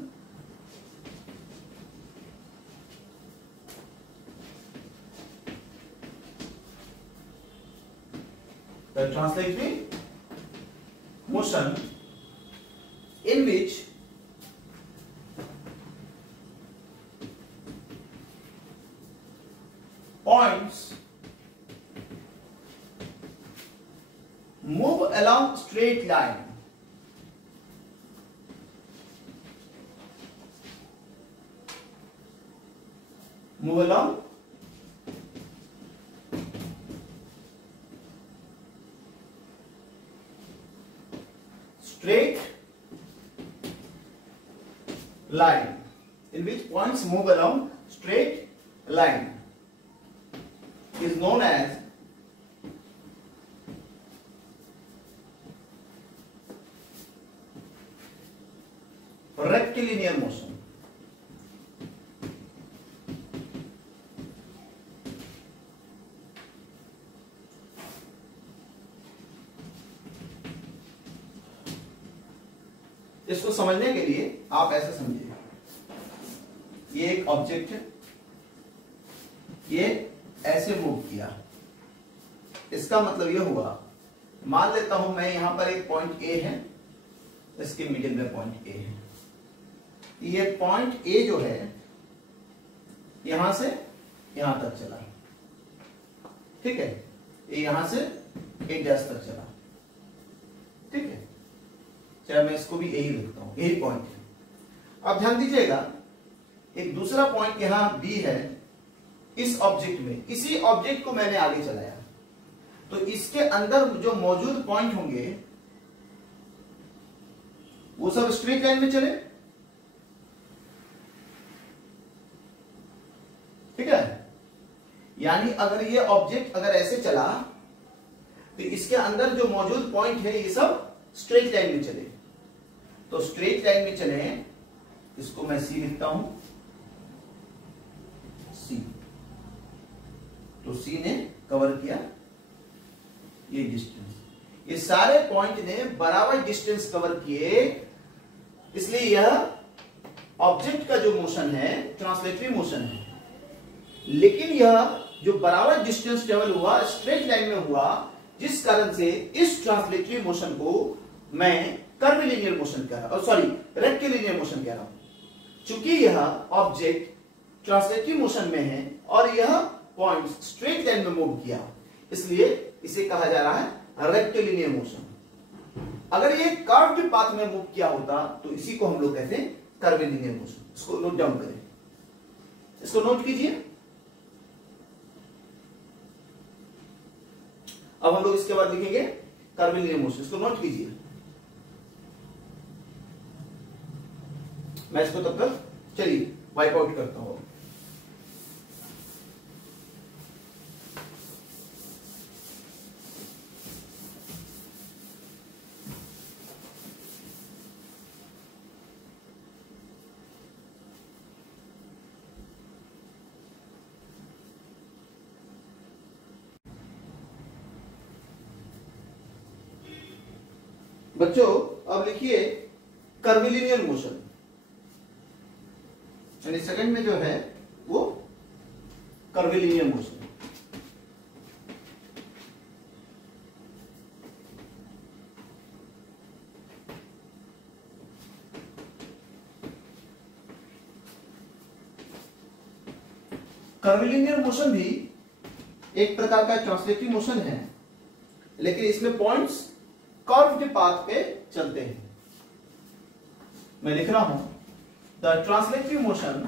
in which points move along straight line. Move along straight line, in which points move along straight line, is known as rectilinear motion. इसको समझने के लिए आप ऐसा समझिए, ये एक ऑब्जेक्ट है, ये ऐसे मूव किया, इसका मतलब ये हुआ, मान लेता हूं मैं यहां पर एक पॉइंट ए है, इसके मिडिल में पॉइंट ए है, ये पॉइंट ए जो है यहां से यहां तक चला, ठीक है, ये यहां से एक डैश तक चला, ठीक है। चाहे मैं इसको भी यही लिखता हूं, यही पॉइंट है। अब ध्यान दीजिएगा, एक दूसरा पॉइंट यहां बी है, इस ऑब्जेक्ट में, इसी ऑब्जेक्ट को मैंने आगे चलाया, तो इसके अंदर जो मौजूद पॉइंट होंगे वो सब स्ट्रेट लाइन में चले, ठीक है। यानी अगर ये ऑब्जेक्ट अगर ऐसे चला तो इसके अंदर जो मौजूद पॉइंट है ये सब स्ट्रेट लाइन में चले। तो स्ट्रेट लाइन में चले, इसको मैं सी लिखता हूं, सी। तो सी ने कवर किया ये डिस्टेंस, ये सारे पॉइंट ने बराबर डिस्टेंस कवर किए, इसलिए यह ऑब्जेक्ट का जो मोशन है ट्रांसलेटरी मोशन है। लेकिन यह जो बराबर डिस्टेंस ट्रेवल हुआ स्ट्रेट लाइन में हुआ, जिस कारण से इस ट्रांसलेटरी मोशन को मैं कर्वीलिनियर मोशन कह रहा हूं, सॉरी रेक्टिलिनियर मोशन कह रहा हूं। चूंकि यह ऑब्जेक्ट ट्रांसलेटरी मोशन में है और यह पॉइंट स्ट्रेट लाइन में मूव किया, इसलिए इसे कहा जा रहा है रेक्टिलिनियर मोशन। अगर ये कर्व्ड पाथ में मूव किया होता तो इसी को हम लोग कहते हैं कर्वीलिनियर मोशन। इसको नोट डाउन करें, इसको नोट कीजिए। अब हम लोग इसके बाद लिखेंगे कर्वीलिनियर मोशन, इसको नोट कीजिए। मैं इसको तब तक चलिए वाइप आउट करता हूं। बच्चों अब लिखिए कर्वीलिनियर मोशन, यानी सेकंड में जो है वो कर्वीलिनियर मोशन। कर्वीलिनियर मोशन भी एक प्रकार का ट्रांसलेटरी मोशन है, लेकिन इसमें पॉइंट्स कर्व्ड पाथ पे चलते हैं। मैं लिख रहा हूं the translatory motion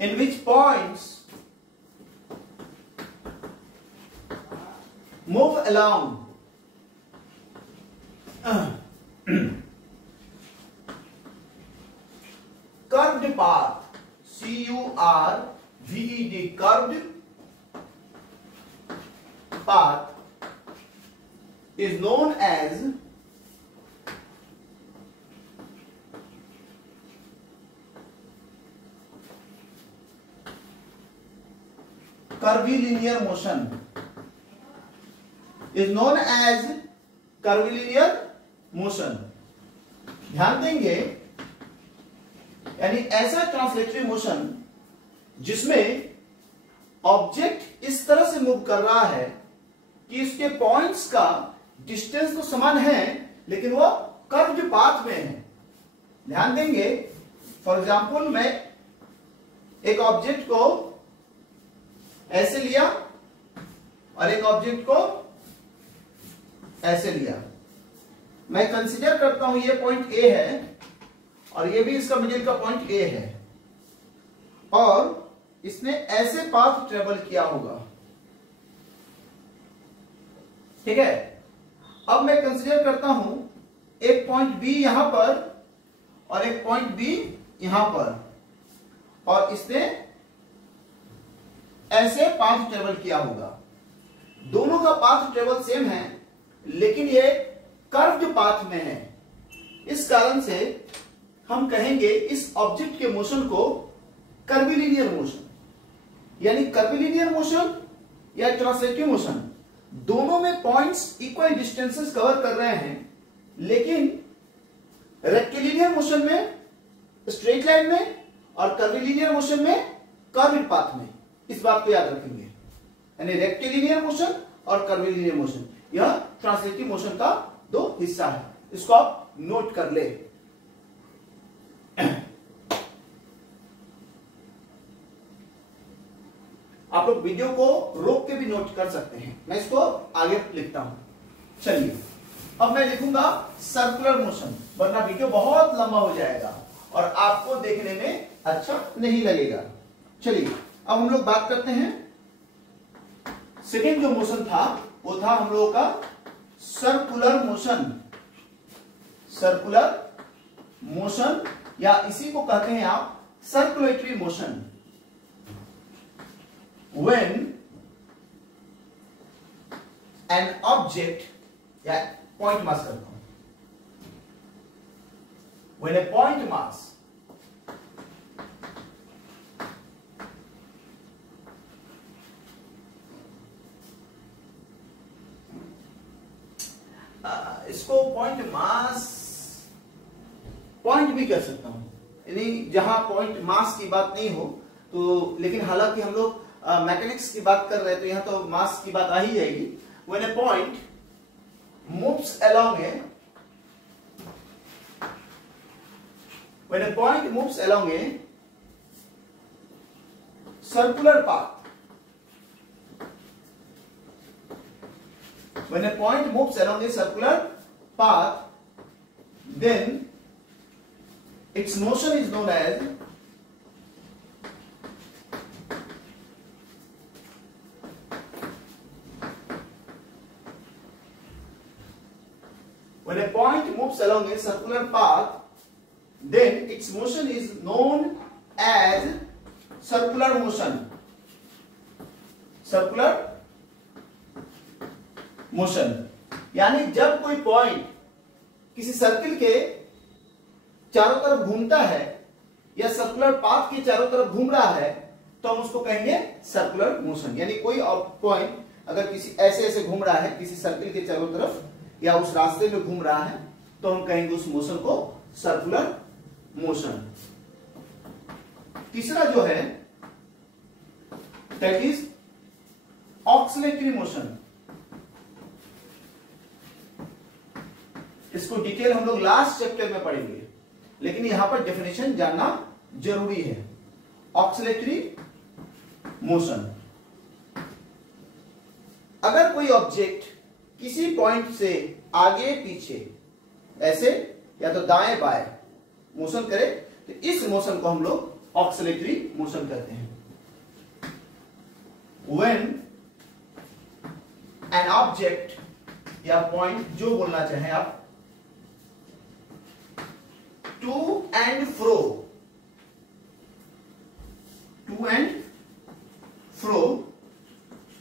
in which points move along curved path, C-U-R-V-E-D, curved path is known as curvilinear motion, is known as curvilinear motion। ध्यान देंगे, यानी ऐसा ट्रांसलेटरी मोशन जिसमें ऑब्जेक्ट इस तरह से मूव कर रहा है कि उसके पॉइंट्स का डिस्टेंस तो समान है लेकिन वो कर्व्ड पाथ में है। ध्यान देंगे, फॉर एग्जांपल मैं एक ऑब्जेक्ट को ऐसे लिया और एक ऑब्जेक्ट को ऐसे लिया। मैं कंसीडर करता हूं ये पॉइंट ए है और ये भी इसका मिडिल का पॉइंट ए है, और इसने ऐसे पाथ ट्रेवल किया होगा। ठीक है, अब मैं कंसीडर करता हूं एक पॉइंट बी यहां पर और एक पॉइंट बी यहां पर, और इसने ऐसे पाथ ट्रेवल किया होगा। दोनों का पाथ ट्रेवल सेम है लेकिन ये कर्व्ड पाथ में है। इस कारण से हम कहेंगे इस ऑब्जेक्ट के मोशन को कर्वीलिनियर मोशन, यानी कर्वीलिनियर मोशन या ट्रांसलेटरी मोशन, दोनों में पॉइंट्स इक्वल डिस्टेंसेस कवर कर रहे हैं, लेकिन रेक्टिलिनियर मोशन में स्ट्रेट लाइन में और कर्वीलिनियर मोशन में कर्व्ड पाथ में। इस बात को याद रखेंगे, यानी रेक्टिलिनियर मोशन और कर्वीलिनियर मोशन, यह ट्रांसलेटरी मोशन का दो हिस्सा है। इसको आप नोट कर ले। आप लोग वीडियो को रोक के भी नोट कर सकते हैं, मैं इसको आगे लिखता हूं। चलिए अब मैं लिखूंगा सर्कुलर मोशन, वरना वीडियो बहुत लंबा हो जाएगा और आपको देखने में अच्छा नहीं लगेगा। चलिए अब हम लोग बात करते हैं सेकेंड जो मोशन था वो था हम लोगों का सर्कुलर मोशन। सर्कुलर मोशन या इसी को कहते हैं आप circulatory motion. When an object या पॉइंट मास करता हूं, व्हेन ए पॉइंट मास इसको पॉइंट मास पॉइंट भी कर सकता हूं, यानी जहां पॉइंट मास की बात नहीं हो तो, लेकिन हालांकि हम लोग मैकेनिक्स की बात कर रहे हैं तो यहां तो मास की बात आ ही जाएगी। When A point moves along A when A point moves along a circular path, when a point moves along a circular path, then its motion is known as when a point moves along a circular path, then its motion is known as circular motion. Circular motion, यानी जब कोई point किसी circle के चारों तरफ घूमता है या सर्कुलर पाथ के चारों तरफ घूम रहा है तो हम उसको कहेंगे सर्कुलर मोशन। यानी कोई पॉइंट अगर किसी ऐसे ऐसे घूम रहा है किसी सर्किल के चारों तरफ या उस रास्ते में घूम रहा है तो हम कहेंगे उस मोशन को सर्कुलर मोशन। तीसरा जो है दैट इज ऑक्सिलेटरी मोशन। इसको डिटेल हम लोग लास्ट चैप्टर में पढ़ेंगे, लेकिन यहां पर डेफिनेशन जानना जरूरी है। ऑक्सिलेटरी मोशन, अगर कोई ऑब्जेक्ट किसी पॉइंट से आगे पीछे ऐसे या तो दाएं बाएं मोशन करे तो इस मोशन को हम लोग ऑक्सिलेटरी मोशन कहते हैं। व्हेन एन ऑब्जेक्ट या पॉइंट जो बोलना चाहें आप, to and fro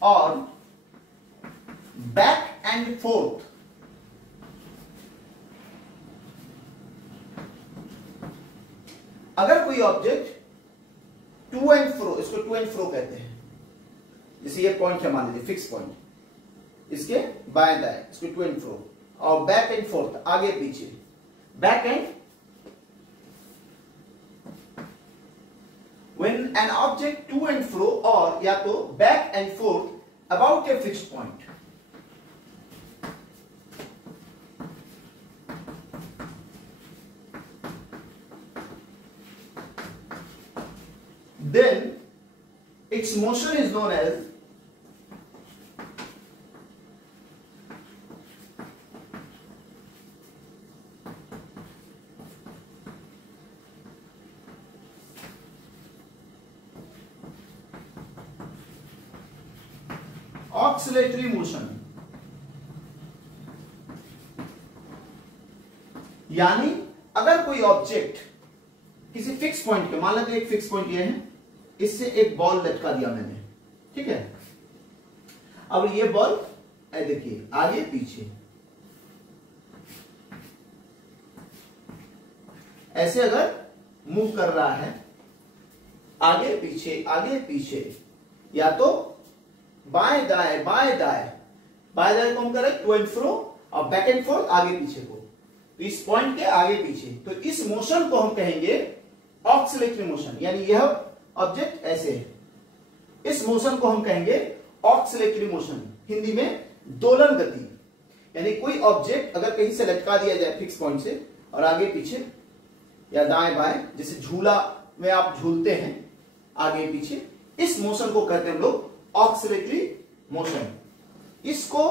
or back and forth, अगर कोई ऑब्जेक्ट टू एंड फ्रो, इसको टू एंड फ्रो कहते हैं, जैसे ये पॉइंट है मान लीजिए फिक्स पॉइंट, इसके बाएं दाएं इसको टू एंड फ्रो, और बैक एंड फोर्थ आगे पीछे, back and when an object to and fro or या तो back and forth about a fixed point, then its motion is known as oscillatory motion. यानी अगर कोई ऑब्जेक्ट किसी fix point पे, मान लेते एक फिक्स पॉइंट ये है, इससे एक बॉल लटका दिया मैंने, ठीक है, अब ये बॉल देखिए आगे पीछे ऐसे अगर मूव कर रहा है, आगे पीछे या तो बाएं दाएं बाएं दाएं, बाएं दाएं को हम करें टू एंड फ्रो और बैक एंड फोर्थ आगे पीछे को, तो इस पॉइंट के आगे पीछे, तो इस मोशन को हम कहेंगे ऑक्सिलेटरी मोशन। यानी यह ऑब्जेक्ट ऐसे है, इस मोशन को हम कहेंगे ऑक्सिलेटरी मोशन, हिंदी में दोलन गति। यानी कोई ऑब्जेक्ट अगर कहीं से लटका दिया जाए फिक्स पॉइंट से और आगे पीछे या दाएं बाएं, जैसे झूला में आप झूलते हैं आगे पीछे, इस मोशन को कहते हैं हम लोग ऑक्सिलेटरी मोशन। इसको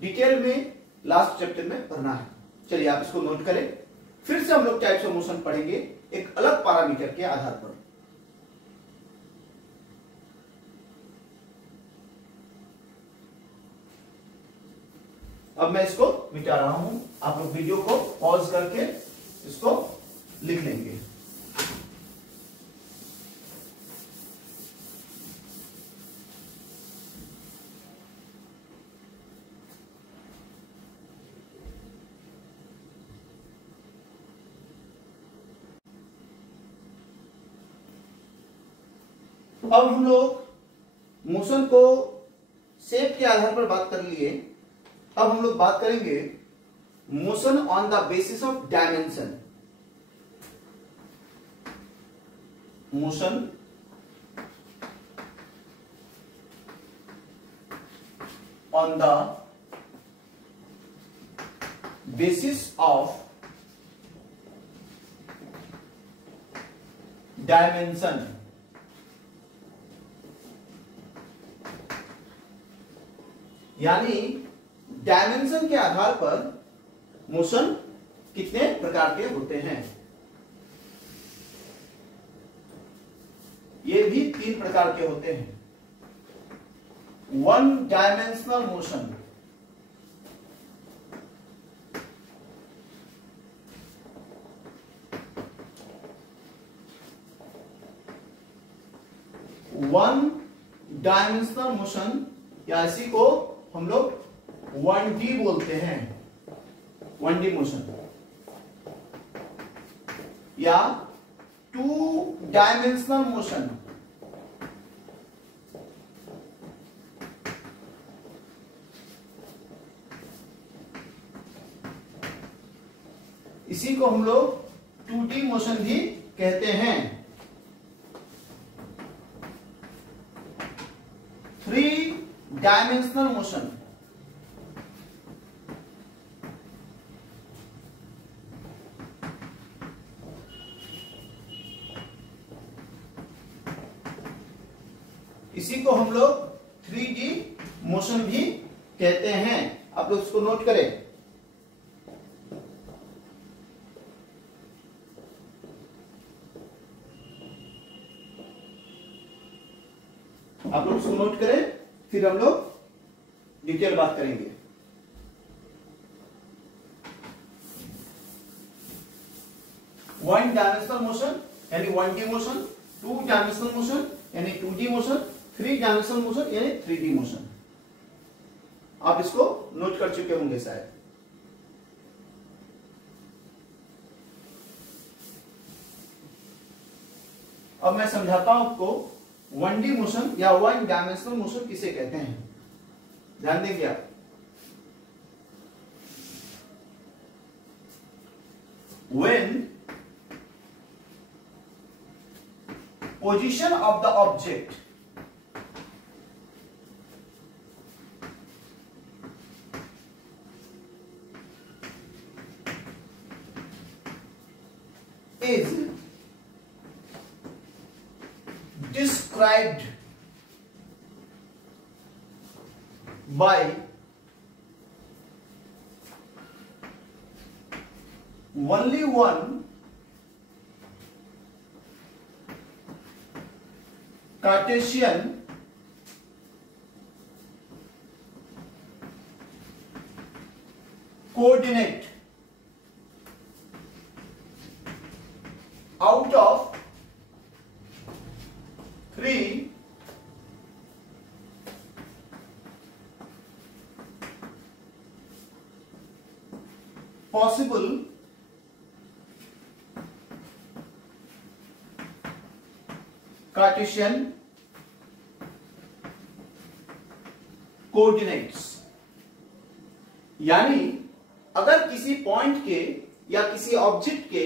डिटेल में लास्ट चैप्टर में पढ़ना है, चलिए आप इसको नोट करें। फिर से हम लोग टाइप्स ऑफ मोशन पढ़ेंगे एक अलग पैरामीटर के आधार पर। अब मैं इसको मिटा रहा हूं, आप लोग वीडियो को पॉज करके इसको लिख लेंगे। अब हम लोग मोशन को शेप के आधार पर बात कर लिए। अब हम लोग बात करेंगे motion on the basis of dimension. Motion on the basis of dimension. यानी डायमेंशन के आधार पर मोशन कितने प्रकार के होते हैं। ये भी 3 प्रकार के होते हैं। 1 डायमेंशनल मोशन, या इसी को हम लोग 1D बोलते हैं, 1D मोशन, या 2 डायमेंशनल मोशन, इसी को हम लोग 2D मोशन भी कहते हैं। 3 डायमेंशनल मोशन, इसी को हम लोग 3D मोशन भी कहते हैं। आप लोग इसको नोट करें। आप लोग इसको नोट करें, फिर हम लोग डिटेल बात करेंगे। वन डायमेंशनल मोशन यानी 1D मोशन, 2 डायमेंशनल मोशन यानी 2D मोशन, 3 डायमेंशनल मोशन यानी 3D मोशन। आप इसको नोट कर चुके होंगे शायद। अब मैं समझाता हूं आपको 1D मोशन या 1 डायमेंशनल मोशन किसे कहते हैं। ध्यान देंगे आप। When position of the object is described by only one Cartesian coordinate out of 3 possible Cartesian coordinates. यानी अगर किसी पॉइंट के या किसी ऑब्जेक्ट के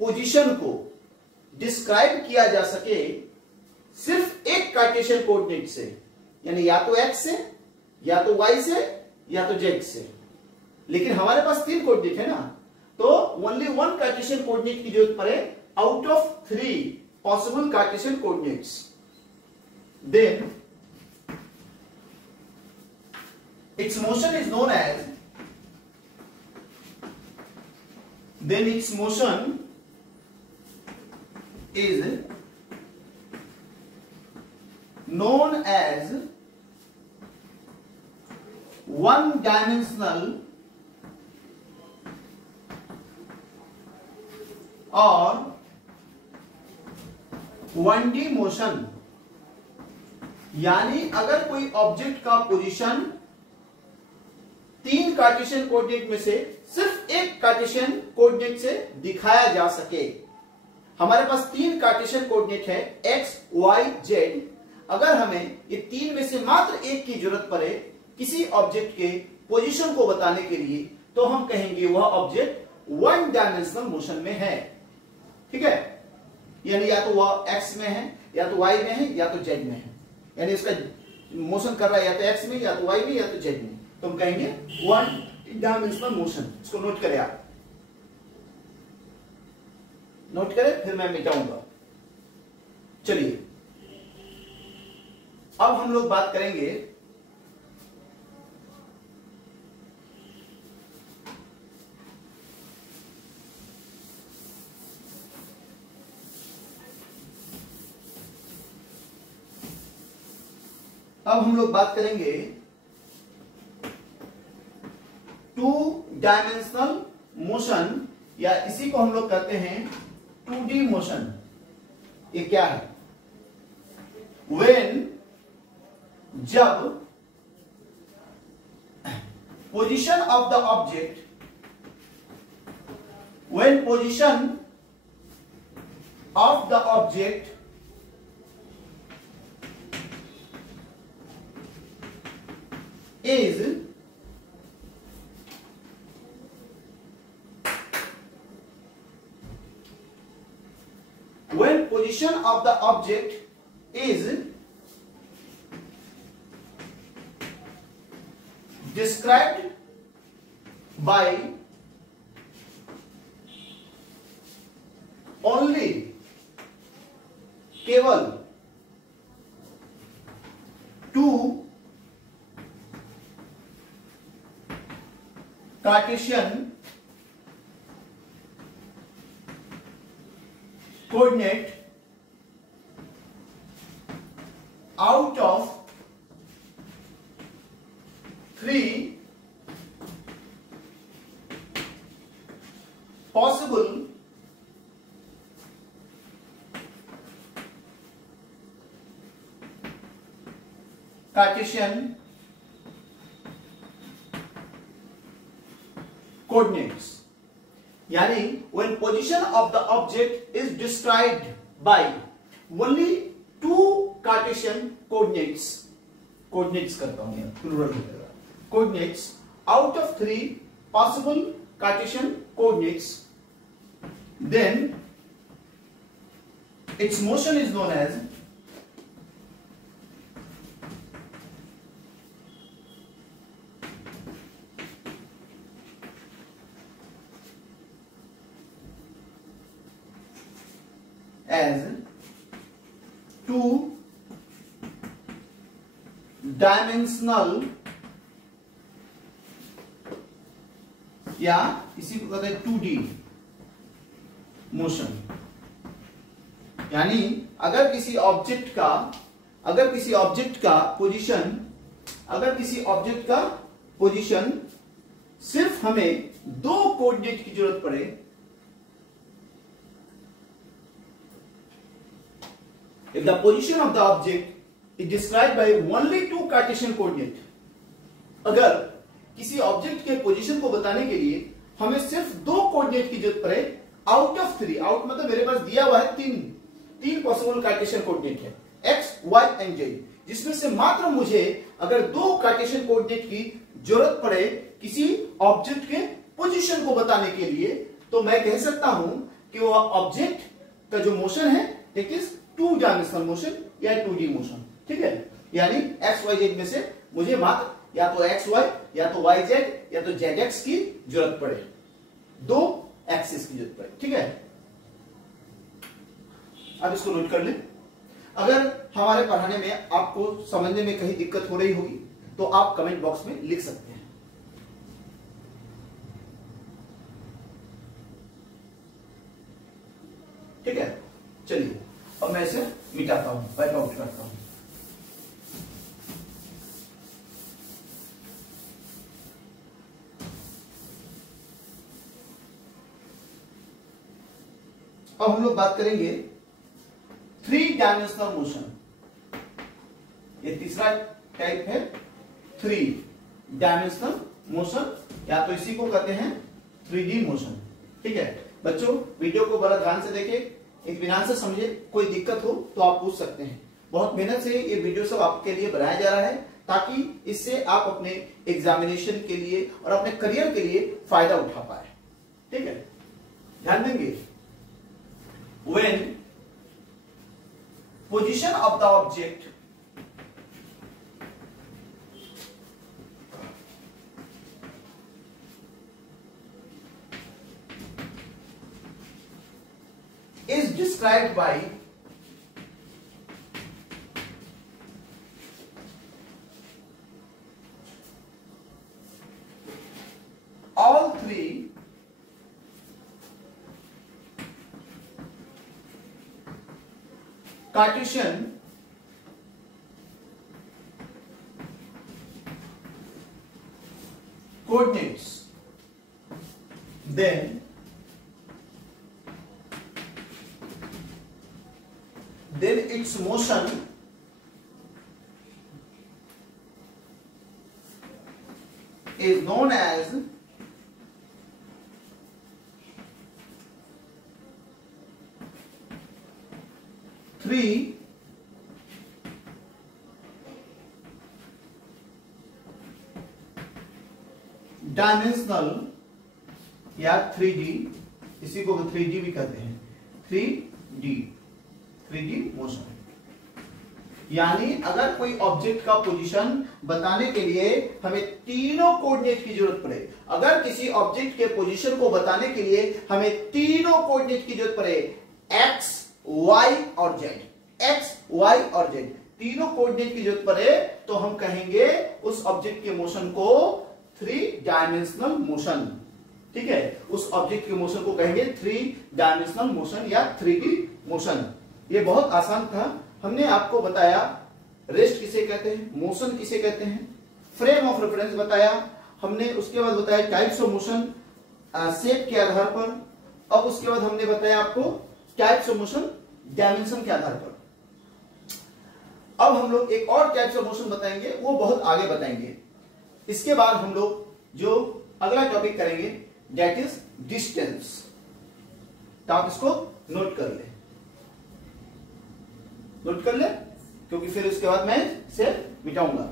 पोजीशन को डिस्क्राइब किया जा सके सिर्फ एक कार्टेशियन कोऑर्डिनेट से, यानी या तो एक्स से, या तो वाई से, या तो जेड से, लेकिन हमारे पास 3 कोऑर्डिनेट है ना, तो ओनली 1 कार्टेशियन कोऑर्डिनेट की जरूरत पड़े out of 3 possible Cartesian coordinates, then its motion is known as one dimensional और 1D मोशन, यानी अगर कोई ऑब्जेक्ट का पोजीशन 3 कार्टेशियन कोऑर्डिनेट में से सिर्फ एक कार्टेशियन कोऑर्डिनेट से दिखाया जा सके। हमारे पास 3 कार्टेशियन कोऑर्डिनेट है एक्स, वाई, जेड। अगर हमें ये 3 में से मात्र एक की जरूरत पड़े किसी ऑब्जेक्ट के पोजीशन को बताने के लिए, तो हम कहेंगे वह ऑब्जेक्ट 1 डायमेंशनल मोशन में है। ठीक है, यानी या तो वह एक्स में है, या तो वाई में है, या तो जेड में है। यानी इसका मोशन कर रहा है या तो एक्स में, या तो वाई में, या तो जेड में। तो हम कहेंगे 1 डायमेंशनल मोशन। इसको नोट करें आप, नोट करें, फिर मैं मिटाऊंगा। चलिए अब हम लोग बात करेंगे अब 2 डायमेंशनल मोशन, या इसी को हम लोग कहते हैं 2D मोशन। ये क्या है? जब position of the object, when position of the object is when position of the object is described by only केवल 2 Cartesian coordinate out of 3 possible Cartesian coordinates, यानी when position of the object is described by only 2 Cartesian coordinates करता हूं यहां, plural हो जाएगा, coordinates out of 3 possible Cartesian coordinates, then its motion is known as two dimensional, या इसी को कहते हैं 2D मोशन। यानी अगर किसी ऑब्जेक्ट का पोजीशन सिर्फ हमें 2 कोऑर्डिनेट की जरूरत पड़े, if the position of the object is described by only 2 Cartesian coordinate, अगर किसी ऑब्जेक्ट के पोजीशन को बताने के लिए हमें सिर्फ 2 कोऑर्डिनेट की जरूरत पड़े आउट ऑफ 3, आउट मतलब मेरे पास दिया हुआ है 3 पॉसिबल कार्टेशियन कोऑर्डिनेट है एक्स, वाई एंड जेड, जिसमें से मात्र मुझे अगर 2 कार्टेशियन कोऑर्डिनेट की जरूरत पड़े किसी ऑब्जेक्ट के पोजीशन को बताने के लिए, तो मैं कह सकता हूं कि वह ऑब्जेक्ट का जो मोशन है इट इज 2 डायमेंशनल मोशन या 2D मोशन। ठीक है, यानी एक्स वाई जेड में से मुझे मात्र या तो एक्स वाई, या तो वाई जेड, या तो जेड एक्स की जरूरत पड़े, 2 एक्सिस की जरूरत पड़े। ठीक है, अब इसको नोट कर लें। अगर हमारे पढ़ाने में आपको समझने में कहीं दिक्कत हो रही होगी तो आप कमेंट बॉक्स में लिख सकते हैं। ठीक है, चलिए अब मैं इसे मिटाता हूं, वाइप आउट करता हूं। अब हम लोग बात करेंगे 3 डायमेंशनल मोशन। ये तीसरा टाइप है 3 डायमेंशनल मोशन, या तो इसी को कहते हैं 3D मोशन। ठीक है बच्चों, वीडियो को बड़ा ध्यान से देखें, इत्मीनान से समझे, कोई दिक्कत हो तो आप पूछ सकते हैं। बहुत मेहनत से ये वीडियो सब आपके लिए बनाया जा रहा है ताकि इससे आप अपने एग्जामिनेशन के लिए और अपने करियर के लिए फायदा उठा पाए। ठीक है, ध्यान देंगे। When position of the object is described by all 3 Cartesian coordinates, then its motion is known as three dimensional या 3D, इसी को 3D भी कहते हैं, 3D मोशन। यानी अगर कोई ऑब्जेक्ट का पोजीशन बताने के लिए हमें तीनों कोऑर्डिनेट की जरूरत पड़े, अगर किसी ऑब्जेक्ट के पोजीशन को बताने के लिए हमें तीनों कोऑर्डिनेट की जरूरत पड़े, x, y और z, x, y और z तीनों कोऑर्डिनेट की जरूरत पड़े, तो हम कहेंगे उस ऑब्जेक्ट के मोशन को 3 डायमेंशनल मोशन। ठीक है, उस ऑब्जेक्ट के मोशन को कहेंगे 3 डायमेंशनल मोशन या 3D मोशन। ये बहुत आसान था। हमने आपको बताया रेस्ट किसे कहते हैं, मोशन किसे कहते हैं, फ्रेम ऑफ रेफरेंस बताया हमने, उसके बाद बताया टाइप्स ऑफ मोशन शेप के आधार पर, अब उसके बाद हमने बताया आपको टाइप्स ऑफ मोशन डायमेंशन के आधार पर। अब हम लोग एक और टाइप्स ऑफ मोशन बताएंगे, वो बहुत आगे बताएंगे। इसके बाद हम लोग जो अगला टॉपिक करेंगे दैट इज डिस्टेंस। तो आप इसको नोट कर ले, क्योंकि फिर उसके बाद मैं इसे मिटाऊंगा।